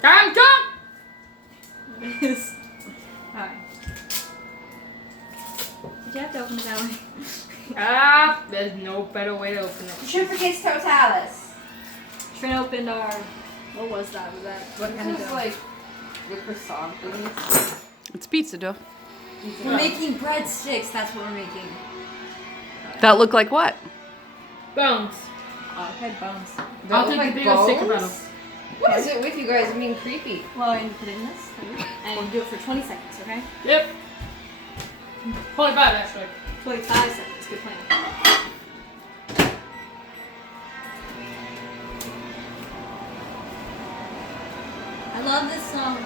Time, come! Alright. Did you have to open it that way? There's no better way to open it. Spook-tacular. Trin opened our. What was that? Was that what kind of This is dough? like the croissant things. It's pizza dough. We're making breadsticks. That's what we're making. That look like what? Bones. Oh, I've had bones. I'll take the bigger stick about them. What is it with you guys? I'm being creepy. Well, I need to put it in this, and do it for 20 seconds, okay? Yep. 25 actually. 25 seconds. Good plan. I love this song.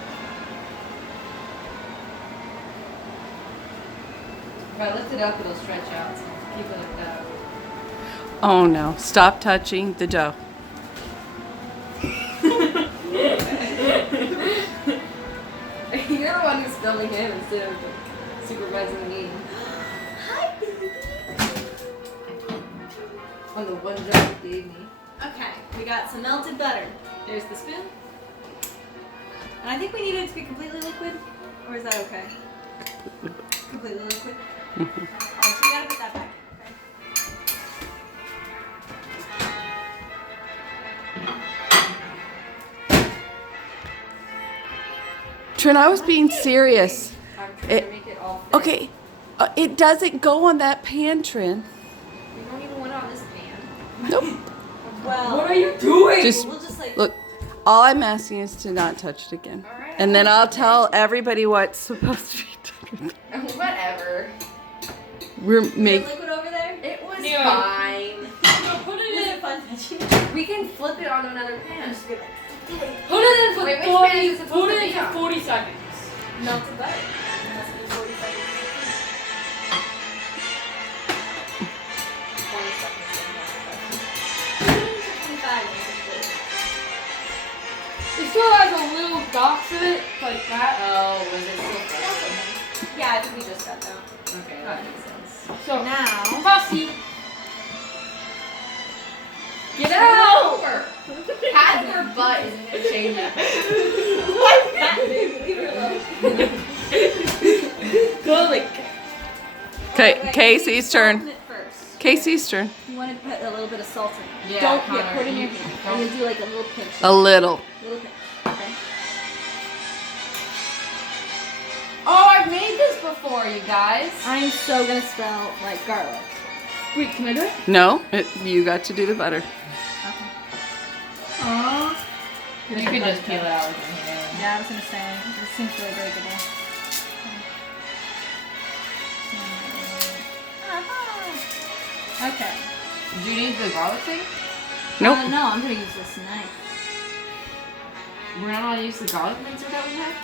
If I lift it up, it'll stretch out. So keep it like that. Oh no. Stop touching the dough. You're the one who's filming him instead of supervising me. Hi, baby. On the one job you gave me. Okay, we got some melted butter. There's the spoon. And I think we need it to be completely liquid. Or is that okay? Completely liquid? Alright, so we gotta put that back in, okay? Trin, I was being serious. I'm trying to make it all fit. Okay. It doesn't go on that pan, Trin. We don't even want it on this pan. Nope. Well, What are you doing? Just we'll just like. look. All I'm asking is to not touch it again. Alright. And then I'll tell everybody what's supposed to be done. Whatever. We're Is there making. liquid over there? It was Yeah. fine. No, put Was it it in. fun touching it? We can flip it on another pan. Just be like, Put it in for Wait, which 40. pan is it supposed Put to it be in for on? 40 seconds. melted butter. It must be 40 seconds. 20 seconds. 25 is liquid. It still has a little dots in it, like that. Oh, was it still fresh? Yeah, I think we just got that. Okay, that makes sense. So Now, Pussy. Get out! Pat her butt isn't gonna change it. leave her alone. Go like. Okay, Wait, Casey's turn. salt in it first. Casey's turn. You want to put a little bit of salt in it. Yeah, Don't Connor, put it in your you- hand. And then do like a little pinch. A little. Little pinch. Okay. Oh, I've made this before, you guys. I'm so gonna spell like garlic. Wait, can I do it? No, you got to do the butter. Okay. Aww. You can just peel it out with your hand. Yeah, I was gonna say this seems really breakable. Okay. Do you need the garlic thing? Nope. No, I'm gonna use this knife. We're not allowed to use the garlic mincer that we have?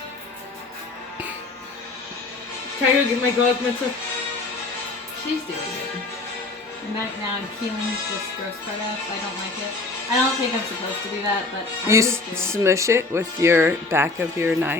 Can I go get my garlic mincer? She's doing it. And now I'm peeling this gross part off. I don't like it. I don't think I'm supposed to do that, but I You just do. smush it with your back of your knife.